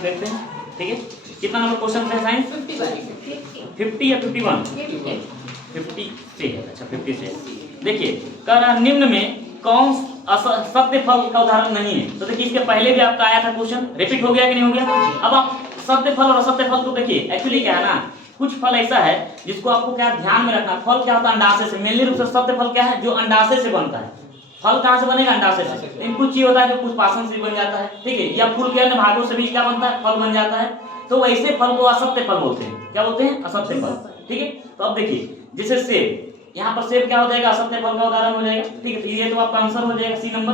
लोग देखते हैं। ठीक है, कितना नंबर क्वेश्चन है साइंस? 50 या 51? 50 से है। अच्छा 50 से। देखिए कह रहा निम्न में कौन सत्य फल का उदाहरण नहीं है। तो देखिए इसके पहले भी आपका आया था क्वेश्चन, रिपीट हो गया कि नहीं हो गया? अब आप सत्य फल और असत्य फल को देखिए। एक्चुअली क्या है ना, कुछ फल ऐसा है जिसको आपको क्या ध्यान में रखना। फल क्या होता है? अंडाशय से। मेनली रूप से सत्य फल क्या है? जो अंडाशय से बनता है। फल कहाँ से बनेगा? अंडाशय से। लेकिन कुछ चीज होता है जो कुछ पाषण से बन जाता है। ठीक है, या फूल के अन्य भागों से भी क्या बनता है? फल बन जाता है। तो वैसे फल को असत्य फल बोलते हैं। क्या बोलते हैं? असत्य फल। ठीक है, तो अब देखिए जैसे सेब, यहाँ पर सेब क्या हो जाएगा? असत्य फल का उदाहरण हो जाएगा। ठीक है, तो ये तो आपका आंसर हो जाएगा सी नंबर।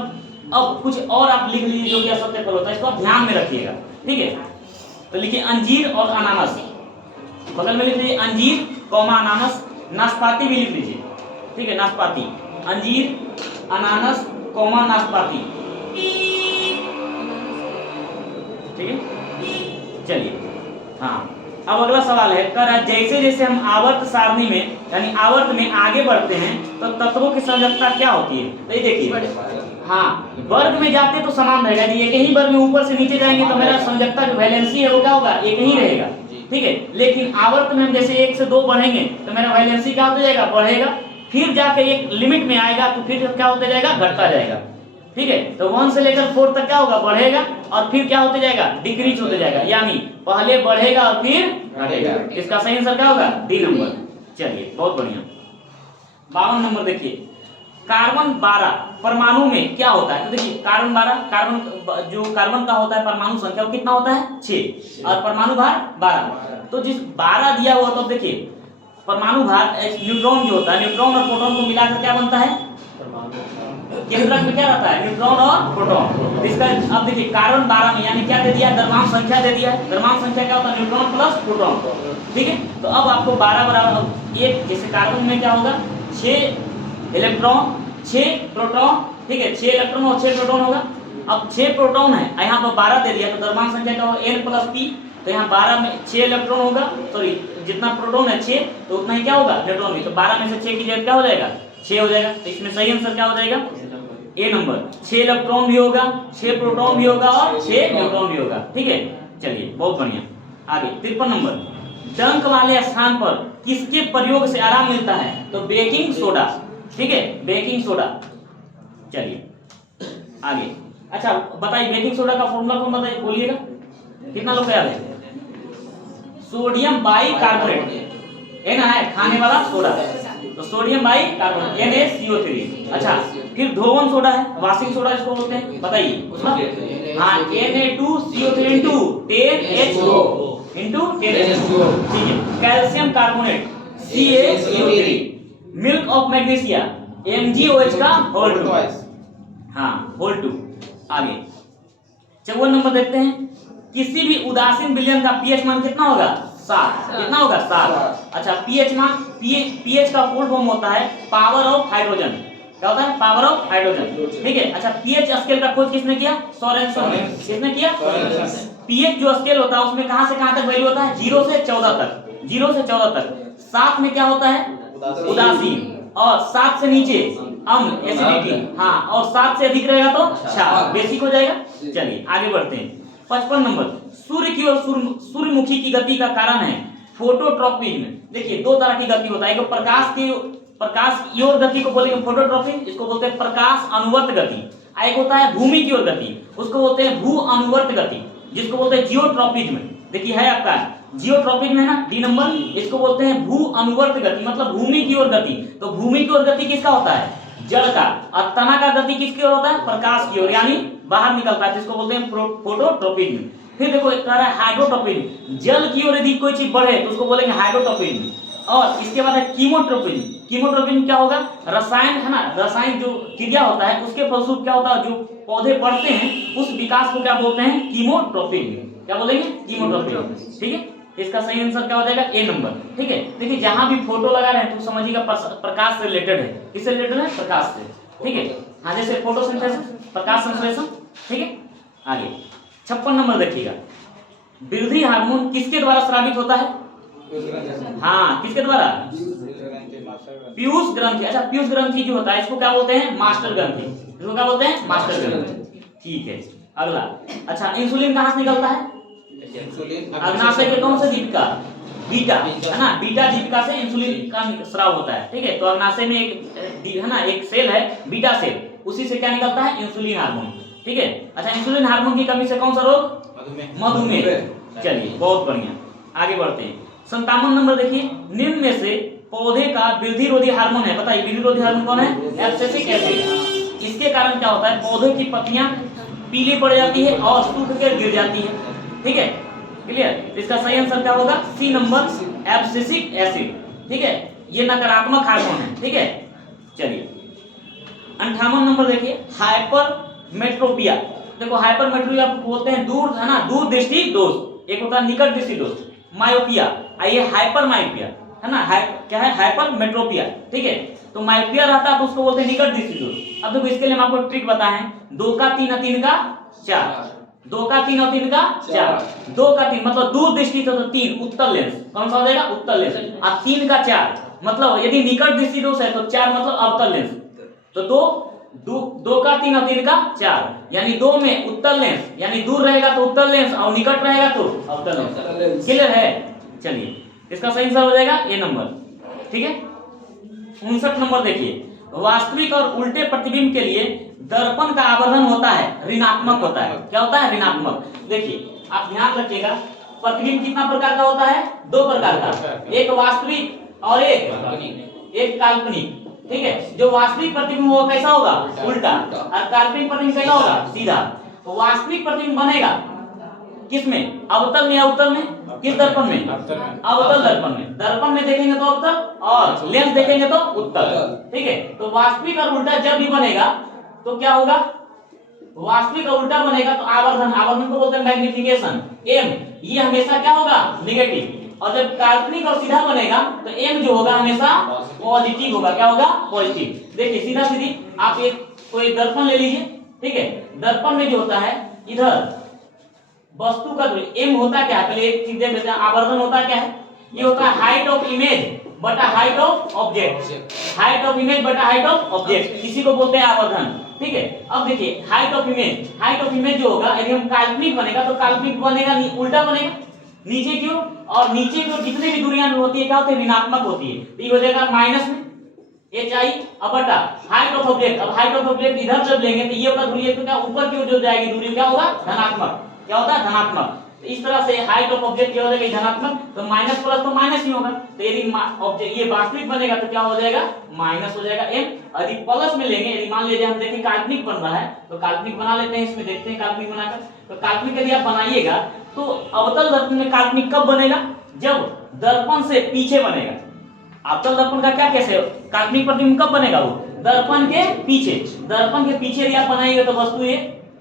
अब कुछ और आप लिख लीजिए जो कि असत्य फल होता है, इसको आप ध्यान में रखिएगा। ठीक है, तो लिखिए अंजीर और अनानास, बगल में लिख लीजिए अंजीर कौमा अनानास। नाशपाती भी लिख लीजिए। ठीक है, नाशपाती, अंजीर अनानास कौमा नाशपाती। ठीक है, चलिए हाँ। अब अगला सवाल है, कह रहा जैसे जैसे हम आवर्त सारणी में यानी आवर्त में आगे बढ़ते हैं तो तत्वों की संयोजकता क्या होती है? तो ये देखिए हाँ, वर्ग में जाते तो समान रहेगा। एक ही वर्ग में ऊपर से नीचे जाएंगे तो मेरा संयोजकता जो वैलेंसी है वो क्या होगा? एक ही रहेगा। ठीक है, लेकिन आवर्त में हम जैसे 1 से 2 बढ़ेंगे तो मेरा वैलेंसी क्या होता जाएगा? बढ़ेगा। फिर जाके एक लिमिट में आएगा तो फिर क्या होता जाएगा? घटता जाएगा। ठीक है, तो 1 से लेकर 4 तक क्या होगा? बढ़ेगा और फिर क्या होते जाएगा? डिक्रीज होते जाएगा। यानी पहले बढ़ेगा और फिर घटेगा। इसका सही आंसर क्या होगा? D number. चलिए बहुत बढ़िया। 52 नंबर देखिए, कार्बन 12 परमाणु में क्या होता है? तो देखिए कार्बन 12, कार्बन जो कार्बन का होता है परमाणु संख्या वो कितना होता है? 6 और परमाणु भार 12। तो जिस 12 दिया हुआ, तो देखिए परमाणु भार न्यूट्रॉन जो होता है, न्यूट्रॉन और प्रोटॉन को मिलाकर क्या बनता है? केंद्रक में क्या रहता है? न्यूट्रॉन और प्रोटॉन। इसका अब देखिए कार्बन 12 में यानी क्या दे दिया? द्रव्यमान संख्या दे दिया है। द्रव्यमान संख्या क्या होता है? Neutron plus proton. ठीक है, तो अब आपको 12 बराबर एक, जैसे कार्बन में क्या होगा? 6 इलेक्ट्रॉन 6 प्रोटॉन। ठीक है, 6 इलेक्ट्रॉन और 6 प्रोटॉन होगा। अब 6 प्रोटॉन है, यहाँ पर 12 दे दिया तो द्रव्यमान संख्या क्या होगा? n plus p। तो यहाँ 12 में 6 इलेक्ट्रॉन होगा, सॉरी जितना प्रोटॉन है 6 तो उतना ही क्या होगा? न्यूट्रॉन भी। तो 12 में से 6 की जगह क्या हो जाएगा? 6 हो जाएगा। तो इसमें सही आंसर क्या हो जाएगा? ए नंबर। 6 इलेक्ट्रॉन भी होगा, 6 प्रोटॉन भी होगा और 6 न्यूट्रॉन भी होगा। ठीक है, चलिए बहुत बढ़िया। आगे 53 नंबर, डंक वाले स्थान पर किसके प्रयोग से आराम मिलता है? तो बेकिंग सोडा। ठीक है, बेकिंग सोडा। चलिए आगे, अच्छा बताइए बेकिंग सोडा का फॉर्मूला कौन बताइए? बोलिएगा, कितना लोग याद है? सोडियम बाइकार्बोनेट है ना, है खाने वाला सोडा। तो सोडियम बाइकार्बोनेट NaCO3। अच्छा फिर धोवन सोडा है, वॉशिंग सोडा इसको बोलते हैं, बताइए उसका? हाँ Na2CO3 into 10H2 into 10H2। ठीक है, calcium carbonate CaCO3, milk of magnesia MgOH का होल 2। हाँ होल 2। आगे 54 नंबर देखते हैं, किसी भी उदासीन विलयन का पीएच मान कितना होगा? 7। कितना होगा? 7। अच्छा पीएच मान, पीएच का फुल फॉर्म होता है पावर ऑफ हाइड्रोजन। क्या होता है? Power of hydrogen. ठीक है, अच्छा पीएच स्केल का खोज किसने किया? सोरेनसन ने। किसने किया? पीएच जो स्केल होता है उसमें कहां से कहां तक वैल्यू होता है? 0 से 14 तक। 0 से 14 तक। 7 में क्या होता है? उदासीन। और 7 से नीचे अम्ल एसिडिटी। हाँ, और 7 से अधिक रहेगा तो क्षार, बेसिक हो जाएगा। चलिए आगे बढ़ते हैं। 55 नंबर, सूर्य की ओर सूर्यमुखी की गति का कारण है फोटोट्रॉपिज्म। देखिए 2 तरह की गति होता है, एक प्रकाश की ओर गति को बोलेंगे फोटोट्रॉपिज्म, इसको बोलते हैं प्रकाश अनुवर्त गति। एक होता है भूमि की ओर गति, उसको बोलते हैं भू अनुवर्त गति, जिसको बोलते हैं जियोट्रॉपिज्म। देखिए है आपका जियोट्रॉपिज्म है ना, डी नंबर। इसको बोलते हैं भू अनुवर्त गति, मतलब भूमि की ओर गति। तो भूमि की ओर गति किसका होता है? जड़ का। और तना का गति किसकी ओर होता है? प्रकाश की ओर, यानी बाहर निकलता है, जिसको बोलते हैं फोटोट्रॉपिज्म। फिर देखो एक कह रहा है हाइड्रोट्रॉपिज्म, जल की ओर यदि कोई चीज बढ़े तो उसको बोलेंगे हाइड्रोट्रॉपिज्म। और इसके बाद है कीमोट्रॉपिज्म। कीमोट्रॉपिज्म क्या होगा? रसायन है ना, रसायन जो क्रिया होता है उसके फलस्वरूप क्या होता है, जो पौधे बढ़ते हैं उस विकास को क्या बोलते हैं? कीमोट्रॉपिज्म। क्या बोलेंगे? कीमोट्रॉपिज्म। ठीक है, इसका सही आंसर क्या हो जाएगा? ए नंबर। ठीक है, देखिए जहां भी फोटो लगा रहे हैं तो समझिएगा प्रकाश से रिलेटेड है। किससे रिलेटेड है? प्रकाश से। ठीक है, हाँ जैसे फोटोसिंथेसिस, प्रकाश संश्लेषण। ठीक है, आगे 56 नंबर देखिएगा, वृद्धि हार्मोन किसके द्वारा स्रावित होता है? हाँ किसके द्वारा? पीयूष ग्रंथि। अच्छा पीयूष ग्रंथि जो होता है इसको क्या बोलते हैं? मास्टर ग्रंथि। इसको क्या बोलते हैं? मास्टर ग्रंथि। ठीक है, अगला, अच्छा इंसुलिन कहां से निकलता है? अग्नाशय के कौन से जीविका? बीटा, है ना, बीटा जीविका से इंसुलिन का स्राव होता है, ठीक है। तो अग्नाशय में एक है ना एक सेल है बीटा सेल, उसी से क्या निकलता है? इंसुलिन हार्मोन, ठीक है। अच्छा, इंसुलिन हार्मोन की कमी से कौन सा रोग? मधुमेह। चलिए बहुत बढ़िया, आगे बढ़ते हैं। 57 नंबर देखिए, निम्न में से पौधे का वृद्धि रोधी हार्मोन है, बताइए वृद्धि रोधी हार्मोन कौन है? Abscisic acid. इसके कारण क्या होता है? पौधे की पत्तियां पीली पड़ जाती है और सूख कर गिर जाती है, ठीक है, क्लियर। इसका सही आंसर क्या होगा? सी नंबर, एब्सिसिक एसिड, ठीक है। ये नकारात्मक हार्मोन है, ठीक है। चलिए 58 नंबर देखिए, हाइपरमेट्रोपिया। देखो हाइपरमेट्रोपिया बोलते हैं दूर, है ना, दूर दृष्टि दोष। एक होता है निकट दृष्टि दोष, मायोपिया, ये हाइपर मायोपिया, है ना, क्या है? हाइपरमेट्रोपिया, ठीक है। तो मायोपिया रहता है तो उसको बोलते हैं निकट दृष्टि दोष। अब देखो इसके लिए हम आपको ट्रिक बताएं, 2 का 3 और 3 का 4, 2 का 3 और 3 का 4, 2 का 3 मतलब दूर दृष्टि तो 3 उत्तल लेंस, कौन सा हो जाएगा? उत्तल लेंस। और 3 का 4 मतलब यदि निकट दृष्टि दोष है तो 4 मतलब अवतल लेंस। तो 2 का 3 और 3 का 4, यानी 2 में उत्तल लेंस, यानी दूर रहेगा तो उत्तल लेंस और निकट रहेगा तो अवतल लेंस। क्लियर है? चलिए इसका सही आंसर हो जाएगा ए नंबर, ठीक है। 59 नंबर देखिए, वास्तविक और उल्टे प्रतिबिंब के लिए दर्पण का आवर्धन होता है ऋणात्मक होता है। क्या होता है? ऋणात्मक। देखिए आप ध्यान रखिएगा, प्रतिबिंब कितना प्रकार का होता है? 2 प्रकार का, एक वास्तविक और एक काल्पनिक, ठीक है। जो वास्तविक प्रतिबिंब होगा कैसा होगा? उल्टा, और काल्पनिक प्रतिबिंब कैसा होगा? सीधा। तो वास्तविक प्रतिबिंब बनेगा किसमें? अवतल में, अवतल में, किस दर्पण में? अवतल दर्पण में। दर्पण में देखेंगे तो अवतल और लेंस देखेंगे तो उत्तल, ठीक है। तो वास्तविक और उल्टा जब भी बनेगा तो क्या होगा? वास्तविक और उल्टा बनेगा तो आवर्धन, आवर्धन को बोलते हैं मैग्निफिकेशन, एम, ये हमेशा क्या होगा? नेगेटिव। और जब काल्पनिक और सीधा बनेगा तो एम जो होगा हमेशा पॉजिटिव होगा। क्या होगा? पॉजिटिव। देखिए सीधा सीधी आप एक कोई दर्पण ले लीजिए, ठीक है। दर्पण में जो होता है इधर वस्तु का एम होता क्या है? पहले एक चीज देख लेते हैं, आवर्धन होता क्या है? ये होता है हाइट ऑफ इमेज बटा height of object, height of image बटा हाइट ऑफ ऑब्जेक्ट, इसी को बोलते हैं आवर्धन, ठीक है। अब देखिए height of image, height of image जो होगा यदि हम काल्पनिक बनेगा तो काल्पनिक बनेगा उल्टा बनेगा, नीचे की ओर, और नीचे की ओर जितनी भी दूरियां होती है क्या होती है? ऋणात्मक होती है। तो ये हो जाएगा माइनस में एच आई बटा हाइट ऑफ ऑब्जेक्ट। अब हाइट ऑफ ऑब्जेक्ट इधर जब लेंगे तो ये होगा दूरी, तो क्या ऊपर की ओर जो जाएगी दूरी क्या होगा? धनात्मक। क्या होता है? धनात्मक। तो इस तरह से हाइट ऑफ ऑब्जेक्ट क्या हो जाएगा? धनात्मक। तो माइनस प्लस तो माइनस ही होगा। तो यदि ऑब्जेक्ट ये वास्तविक बनेगा तो क्या हो जाएगा? माइनस हो जाएगा एम। यदि प्लस में लेंगे, यदि मान लीजिए हम देखें काल्पनिक बन रहा है तो काल्पनिक बना लेते हैं, इसमें देखते हैं काल्पनिक बनाकर। तो काल्पनिक यदि आप बनाइएगा तो अवतल दर्पण में काल्पनिक कब बनेगा? जब दर्पण से पीछे बनेगा। अवतल दर्पण का क्या कैसे? काल्पनिक प्रतिबिंब कब बनेगा? वो दर्पण के पीछे। दर्पण के पीछे यदि आप बनाएंगे तो वस्तु ये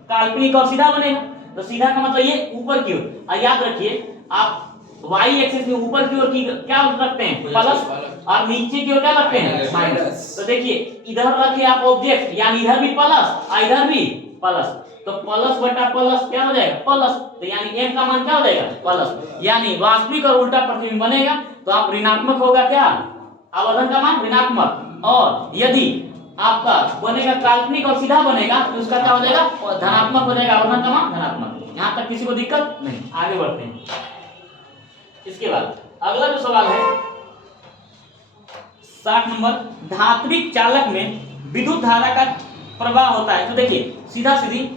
काल्पनिक और सीधा बनेगा। तो सीधा का मतलब ये ऊपर की ओर। और याद रखिए आप वाई एक्सिस में ऊपर की ओर की क्या रखते हैं? प्लस, और नीचे की ओर क्या रखते हैं? माइनस। तो देखिए इधर रखिए आप ऑब्जेक्ट, यानी इधर भी प्लस और इधर भी प्लस, तो प्लस बटा प्लस क्या हो जाएगा? प्लस। तो यानी एम का मान क्या हो जाएगा? प्लस। यानी वास्तविक और उल्टा प्रतिबिंब बनेगा तो आप ऋणात्मक होगा क्या? आवर्धन का मान ऋणात्मक। और यदि आपका बनेगा काल्पनिक और सीधा बनेगा तो उसका क्या हो जाएगा? धनात्मक हो जाएगा, आवर्धन का मान धनात्मक। यहां तक किसी को दिक्कत नहीं? आगे बढ़ते हैं। इसके बाद अगला जो सवाल है 60 नंबर, धात्विक चालक में विद्युत धारा का प्रवाह होता है। तो देखिए सीधा सीधी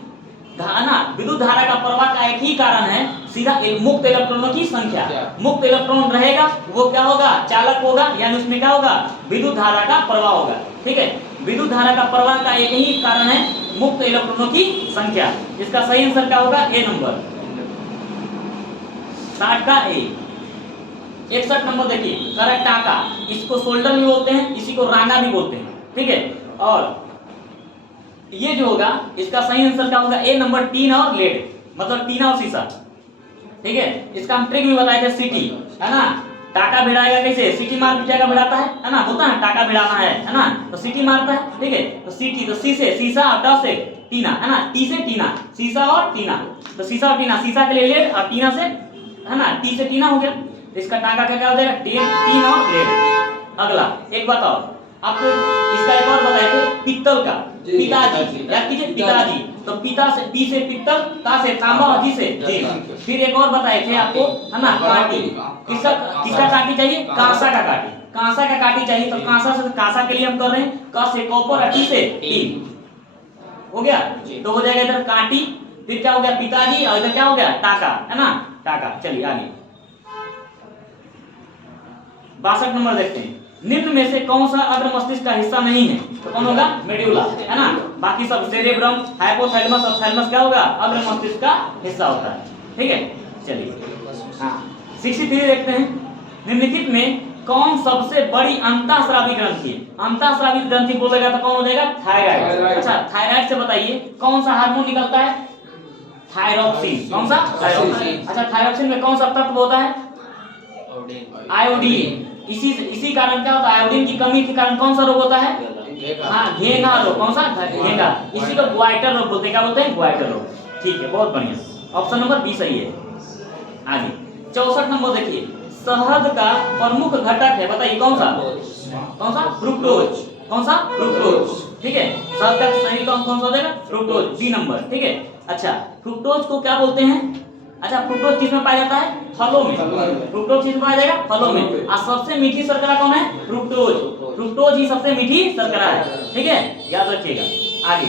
विद्युत धारा का प्रवाह का एक ही कारण है, सीधा एक मुक्त इलेक्ट्रॉनों की संख्या। मुक्त इलेक्ट्रॉन रहेगा वो क्या होगा? चालक होगा, यानी उसमें क्या होगा? विद्युत धारा का प्रवाह होगा, ठीक है। विद्युत धारा का प्रवाह का एक ही कारण है मुक्त इलेक्ट्रॉनों की संख्या। इसका सही आंसर क्या होगा? ए नंबर, 60 का ए। 61 नंबर देखिए, करेक्ट टाका, इसको शोल्डर भी बोलते हैं, इसी को रांगा भी बोलते हैं, ठीक है। और ये जो होगा इसका सही आंसर क्या होगा? ए नंबर, टीन और लेड, मतलब टीना और शीशा, ठीक है। इसका हम ट्रिक भी बताए थे, सीटी, है ना। टाका भिड़ाएगा कैसे? सीटी मार पीटेगा, भिड़ाता है ना, बोलता है टाका भिड़ाना है ना, तो सीटी मारता है, ठीक है। तो सीटी तो सी से शीशा और ट से टीना, है ना, टी से टीना, शीशा और टीना। तो शीशा और टीना, शीशा के लिए लेड और टीना से, है ना, टी से टीना हो गया। तो इसका टाका क्या हो जाएगा? टीन और लेड। अगला एक बताओ, आपको इसका एक और बताए थे, पित्तल का, पिताजी, याद कीजिए पिताजी। तो पिता से पी से पित्तल, ता से तांबा, अधि से जिंक। फिर एक और बताए थे आपको, है ना, कांटी। किसका किसका कांटी चाहिए? कांसा का कांटी। कांसा का कांटी चाहिए, तो कांसा से कांसा के लिए हम कर रहे हैं क से कॉपर, अठी से टीन। हो गया, तो हो जाएगा इधर कांटी। फिर क्या हो गया? पिताजी, और इधर क्या हो गया? टाका, है ना, टाका। चलिए आगे 62 नंबर देखते हैं। निम्न में से कौन सा अग्र मस्तिष्क का हिस्सा नहीं है? तो कौन होगा? मेड्यूला, है ना। बाकी सब सेरेब्रम, हाइपोथैलेमस और थैलेमस क्या होगा? अग्र मस्तिष्क का हिस्सा होता है। ठीक है, चलिए हाँ 63 देखते हैं। निम्नलिखित में कौन सबसे बड़ी अंतःस्रावी ग्रंथि है? अंतःस्रावी ग्रंथि बोलेगा तो कौन हो जाएगा? थायराइड। अच्छा, थायराइड से बताइए कौन सा हार्मोन निकलता है? थायरोक्सिन। कौन सा? थायरोक्सिन। अच्छा, थायरोक्सिन में कौन सा तत्व होता है? आयोडीन। इसी कारण क्या होता है? आयोडीन की कमी के कारण कौन सा रोग होता है? हाँ, घेंघा रोग। कौन सा? घेंघा। इसी को ग्वाइटर रोग बोलते हैं। क्या बोलते हैं? ग्वाइटर रोग। ठीक है, बहुत बढ़िया। ऑप्शन नंबर बी सही है। आगे 64 नंबर देखिए। शहद का प्रमुख घटक है, बताइए कौन सा? कौन सा? फ्रुक्टोज। कौन सा? फ्रुक्टोज। ठीक है, शहद का सही कौन सा हो जाएगा? Fructose, B number. ठीक है, अच्छा फ्रुक्टोज को क्या बोलते हैं? अच्छा, फ्रुक्टोज किसमें पाया जाता है? फलों में। फ्रुक्टोज किसमें पाया जाएगा? फलों में। और सबसे मीठी शर्करा कौन है? फ्रुक्टोज। फ्रुक्टोज ही सबसे मीठी शर्करा है। ठीक है, याद रखिएगा। आगे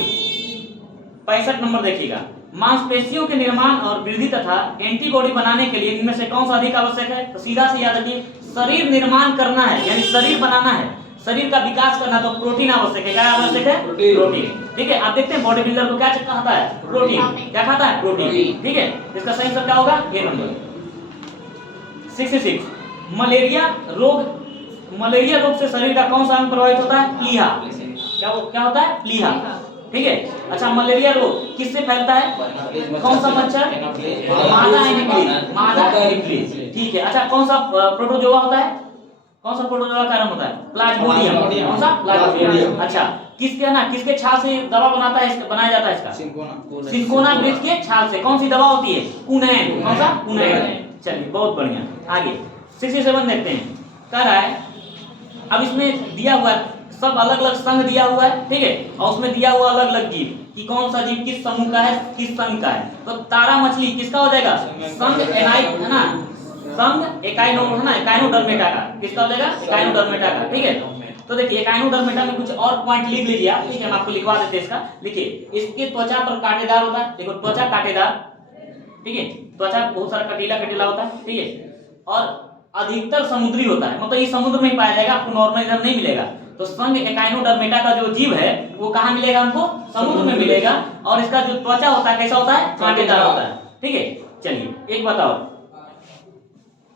65 नंबर देखिएगा। मांसपेशियों के निर्माण और वृद्धि तथा एंटीबॉडी बनाने के लिए इनमें से कौन सा अधिक आवश्यक है? तो सीधा से याद रखिए, शरीर निर्माण करना है यानी शरीर बनाना है, शरीर का विकास करना, तो प्रोटीन आवश्यक है। क्या आवश्यक है? प्रोटीन। ठीक है, आप देखते हैं बॉडी बिल्डर को क्या खाता है? प्रोटीन। क्या खाता है? प्रोटीन। ठीक है, इसका सही आंसर क्या होगा? ए नंबर। 66 मलेरिया रोग से शरीर का कौन सा अंग प्रभावित होता है? प्लीहा। क्या होता है? प्लीहा। ठीक है, अच्छा मलेरिया रोग किससे फैलता है? कौन सा मच्छर? मादा एनोफिलीज। मादा एनोफिलीज। ठीक है, अच्छा कौन सा प्रोटोजोआ होता है? कौन सा प्रोटोजोआ कारण होता है? प्लाज्मोडियम। कौन सा? प्लाज्मोडियम। अच्छा, किसके ना किसके छाल से दवा बनाता है? बनाया जाता है इसका? सिंकोना वृक्ष के छाल से। कौन सी दवा होती है? कुनैन। कौन सा? कुनैन। चलिए बहुत बढ़िया। आगे 67 देखते हैं। कह रहा है, अब इसमें दिया हुआ है सब अलग अलग संघ दिया हुआ है। ठीक है, और उसमें दिया हुआ अलग अलग जीव कि कौन सा जीव किस समूह का है, किस संघ का है। तो तारा मछली किसका हो जाएगा? संघ एनाई, है ना, संघ एकाइनो, है ना, एकाइनोडर्मेटा का। किसका हो जाएगा? एकाइनोडर्मेटा का। ठीक है, तो देखिए एकाइनोडर्मेटा में कुछ और पॉइंट लिख लीजिए आप। ठीक है, हम आपको लिखवा देते हैं इसका। लिखिए, इसके त्वचा पर कांटेदार होता है। देखो त्वचा कांटेदार। ठीक है, त्वचा बहुत सारा कटीला कटीला होता है। ठीक है, और अधिकतर समुद्री होता है, मतलब ये समुद्र में ही पाया जाएगा, आपको नॉर्मल इधर नहीं मिलेगा। तो संघ एकाइनोडर्मेटा का जो जीव है वो कहाँ मिलेगा? हमको समुद्र में मिलेगा। और इसका जो त्वचा होता है कैसा होता है? कांटेदार होता है। ठीक है, चलिए एक बताओ।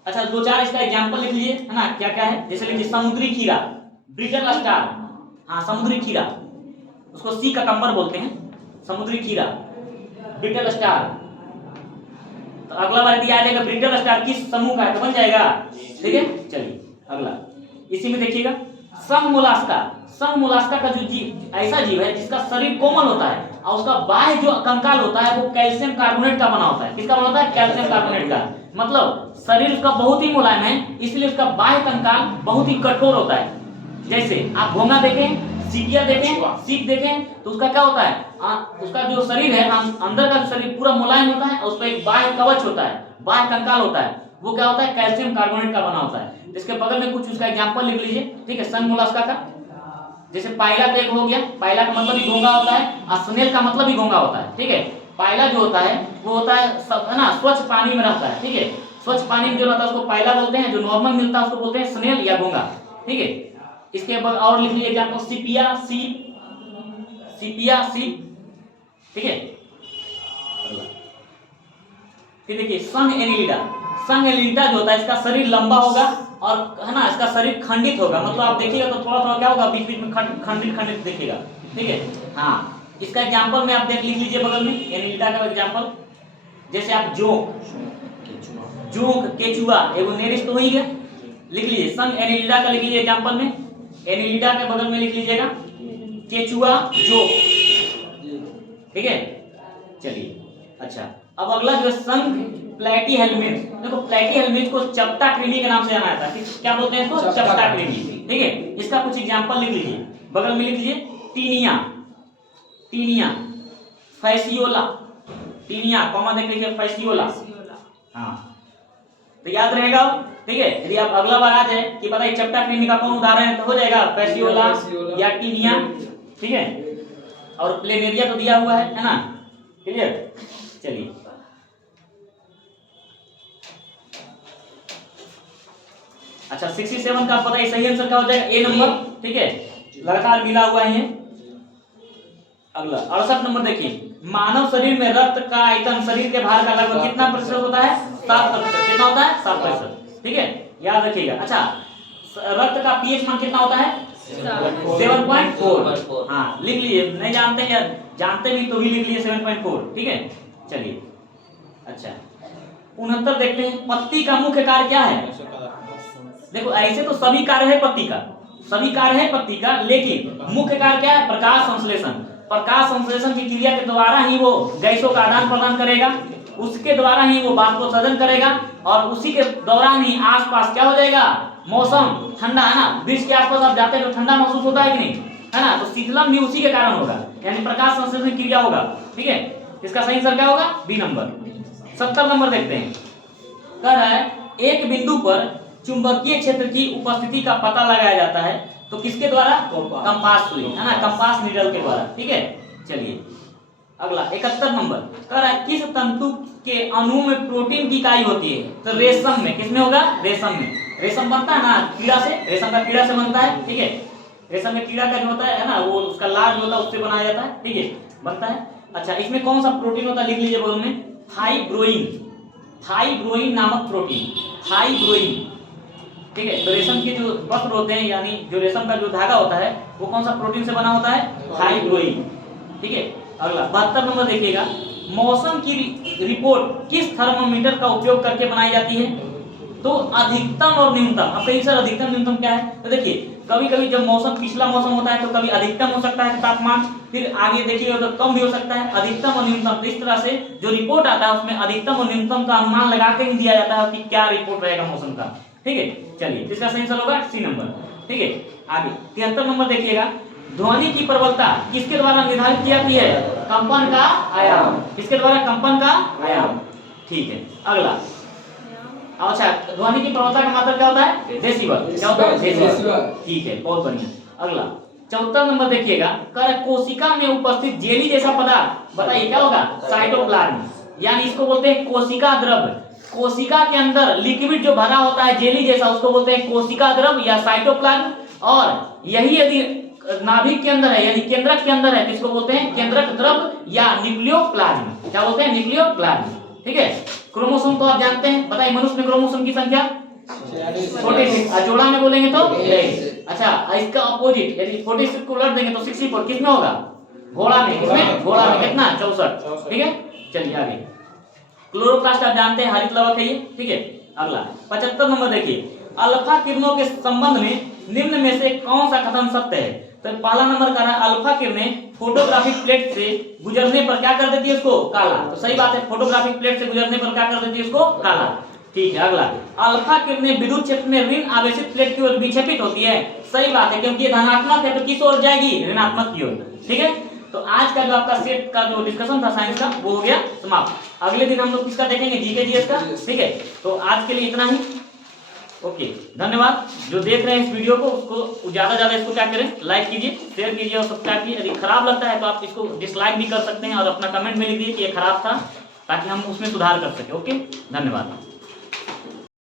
अच्छा, दो चार इसका एग्जांपल लिख लीजिए, है ना, क्या क्या है। जैसे लिखिए समुद्री खीरा, ब्रिटल स्टार। हाँ, समुद्री खीरा, उसको सी ककम्बर बोलते हैं। समुद्री खीरा, ब्रिटल स्टार। तो अगला बार दिया आ जाएगा ब्रिटल स्टार किस समूह का है, तो बन जाएगा। ठीक है, चलिए अगला इसी में देखिएगा। संघ मोलास्का। संघ मोलास्का का जो जीव ऐसा जीव है जिसका शरीर कोमल होता है और उसका बाह्य जो कंकाल होता है वो कैल्शियम कार्बोनेट का बना होता है। किसका बना होता है? कैल्शियम कार्बोनेट का। मतलब शरीर उसका बहुत ही मुलायम है, इसलिए उसका बाह्य कंकाल बहुत ही कठोर होता है। जैसे आप घोंघा देखें, सीपिया देखें, सीप देखें, तो उसका क्या होता है? उसका जो शरीर है, अंदर का शरीर पूरा मुलायम होता है और उस पर एक बाह्य कवच होता है, बाह्य कंकाल होता है। वो क्या होता है? कैल्शियम कार्बोनेट का बना होता है। जिसके बगल में कुछ उसका एग्जांपल लिख लीजिए। ठीक है, संघ मोलास्का का। जैसे पाइला तो एक हो गया, पाइला का मतलब भी घोंघा होता है और स्नेल का मतलब भी घोंघा होता है। ठीक है, पाइला जो होता है वो होता है सब, है ना, स्वच्छ पानी में रहता है। ठीक है, स्वच्छ पानी में जो रहता है उसको पाइला बोलते हैं, जो नॉर्मल मिलता है उसको बोलते हैं स्नेल या घोंघा। ठीक है, इसके बाद और लिख लीजिए एग्जांपल, सिपिया सीप, सिपिया सीप। ठीक है, फिर देखिए संघ एनिलिडा। संघ एनिलिडा जो होता है इसका शरीर लंबा होगा और, है ना, इसका शरीर खंडित होगा। मतलब आप देखिएगा तो थोड़ा थोड़ा क्या होगा, बीच बीच में खंडित खंडित देखिएगा। ठीक है, हाँ, इसका एग्जांपल में आप लिख लीजिए बगल में एनिलिडा का एग्जांपल। जैसे आप जोंक, केचुआ, एगो नेरिस्ट तो हो ही गया, लिख लीजिए। संघ एनिलिडा का लिख लीजिए एग्जांपल में। एनिलिडा के बगल में लिख लीजिएगा केचुआ, जोंक। ठीक है, चलिए अच्छा, अब अगला जो संघ प्लैटीहेल्मिन्थ। देखो प्लैटीहेल्मिन्थ को चपटा कृमि के नाम से जाना जाता है। क्या बोलते हैं इसको? चपटा कृमि। ठीक है, इसका कुछ एग्जांपल लिख लीजिए, बगल में लिख लीजिए taenia, taenia, fasciola, taenia, comma देख लीजिए, फैसियोला। हाँ, तो याद रहेगा, ठीक है। यदि आप अगला बार आ जाए कि पता है चैप्टा क्लिनिक का कौन उदाहरण है, तो हो जाएगा फैसियोला या टीनिया, ठीक है। और प्लेनेरिया तो दिया हुआ है ना, क्लियर। चलिए अच्छा, 67 का पता है सही आंसर क्या हो जाएगा, ए नंबर, ठीक है, लगातार मिला हुआ है। अगला 68 नंबर देखिए, मानव शरीर में रक्त का आयतन शरीर के भार का लगभग कितना प्रतिशत होता है, 7%। कितना होता है, 7%, ठीक है, याद रखिएगा। अच्छा, रक्त का पीएच मान कितना होता है, 7.4। हाँ लिख लीजिए, नहीं जानते या जानते भी तो भी लिख लीजिए 7.4, ठीक है। चलिए अच्छा 69 देखते हैं, पत्ती का मुख्य कार्य क्या है। देखो ऐसे तो सभी कार्य है पत्ती का, सभी कार्य है पत्ती का, लेकिन मुख्य कार्य क्या है, प्रकाश संश्लेषण। प्रकाश संश्लेषण की क्रिया के द्वारा ही वो गैसों का आदान प्रदान करेगा, उसके द्वारा ही वो वाष्पोत्सर्जन करेगा, और उसी के दौरान ही आसपास क्या हो जाएगा, मौसम ठंडा, है ना। वृक्ष के आसपास आप जाते हैं तो ठंडा महसूस होता है कि नहीं, है ना, तो शीतलन भी उसी के कारण होगा, यानी प्रकाश संश्लेषण क्रिया होगा, ठीक है। इसका सही आंसर क्या होगा, बी नंबर। 70 नंबर देखते हैं, कह रहा है एक बिंदु पर चुंबकीय क्षेत्र की उपस्थिति का पता लगाया जाता है, तो किसके द्वारा, कंपास सुई, है ना, कंपास नीडल के द्वारा, ठीक है। चलिए अगला 71 नंबर, कह रहा है किस तंतु के अणु में प्रोटीन की इकाई होती है, तो रेशम में, किसमें होगा, रेशम में। रेशम बनता है ना कीड़ा से, रेशम का कीड़ा से बनता है, ठीक है। रेशम में कीड़ा का जो होता है ना, वो उसका लार जो होता है उससे बनाया जाता है, ठीक है, बनता है। अच्छा, इसमें कौन सा प्रोटीन होता है, लिख लीजिए बगल में, थाइब्रोइन, थाइब्रोइन नामक प्रोटीन, थाइब्रोइन, ठीक है। तो रेशम के जो वस्त्र होते हैं, यानी जो रेशम का जो धागा होता है, वो कौन सा प्रोटीन से बना होता है, थाइब्रोइन, ठीक है। अगला 72 नंबर देखिएगा, मौसम की रिपोर्ट किस थर्मामीटर का उपयोग करके बनाई जाती है, तो अधिकतम और न्यूनतम। अब कहीं सर अधिकतम न्यूनतम क्या है, तो देखिए कभी कभी जब मौसम पिछला मौसम होता है तो कभी अधिकतम हो सकता है तापमान, फिर आगे देखिए तो कम भी हो सकता है, अधिकतम और न्यूनतम। तो इस तरह से जो रिपोर्ट आता है उसमें अधिकतम और न्यूनतम का अनुमान लगा के ही दिया जाता है कि क्या रिपोर्ट रहेगा मौसम का, ठीक है। चलिए इसका सही आंसर होगा सी नंबर, ठीक है। आगे 73 नंबर देखिएगा, ध्वनि की प्रबलता किसके द्वारा निर्धारित की जाती है, कंपन का आयाम, किसके द्वारा, कंपन का आयाम, ठीक है। अगला अच्छा, ध्वनि की प्रबलता का मात्रा क्या होता है, डेसिबल, क्या होता है, डेसिबल, ठीक है, बहुत बढ़िया। अगला 74 नंबर देखिएगा, कर कोशिका में उपस्थित जेली जैसा पदार्थ बताइए क्या होगा, साइटोप्लाज्म, यानी इसको बोलते हैं कोशिका द्रव्य। कोशिका के अंदर लिक्विड जो भरा होता है जेली जैसा, उसको बोलते हैं कोशिका द्रव्य या साइटोप्लाज्म। और यही यदि नाभिक के अंदर है, यानी केंद्रक के अंदर है, तो इसको बोलते हैं केंद्रक द्रव्य या न्यूक्लियोप्लाज्म, क्या बोलते हैं, न्यूक्लियोप्लाज्म, ठीक है। क्रोमोसोम तो आप जानते हैं, बताइए मनुष्य में क्रोमोसोम की संख्या 46, जोड़ा में बोलेंगे तो 23। अच्छा, इसका अपोजिट यदि 46 को उलट देंगे तो 64 किसमें होगा, घोड़ा में, किसमें, घोड़ा में, कितना, 64, ठीक है। चलिए आगे, क्लोरोप्लास्ट आप जानते हैं हरित लवक है ये, ठीक है। अगला 75 नंबर देखिए, अल्फा किरणों के संबंध में निम्न में से कौन सा कथन सत्य है, तो पहला नंबर का है अल्फा किरणें फोटोग्राफिक प्लेट से गुजरने पर क्या कर देती है, उसको काला, तो सही बात है, फोटोग्राफिक प्लेट से गुजरने पर क्या कर देती है, उसको काला, ठीक है। अगला, अल्फा किरणें विद्युत क्षेत्र में ऋण आवेशित प्लेट की ओर विक्षेपित होती है, सही बात है, क्योंकि ये धनात्मक है तो किस ओर जाएगी, ऋणात्मक की ओर, ठीक है। तो आज का जो आपका सेट का जो डिस्कशन था साइंस का, वो हो गया समाप्त। अगले दिन हम लोग किसका देखेंगे, जीके जीएस का, ठीक है। तो आज के लिए इतना ही, ओके, धन्यवाद। जो देख रहे हैं इस वीडियो को, उसको ज्यादा इसको क्या करें, लाइक कीजिए, शेयर कीजिए और सब्सक्राइब कीजिए। यदि खराब लगता है तो आप इसको डिसलाइक भी कर सकते हैं और अपना कमेंट में लिख दीजिए कि ये खराब था, ताकि हम उसमें सुधार कर सके। ओके, धन्यवाद।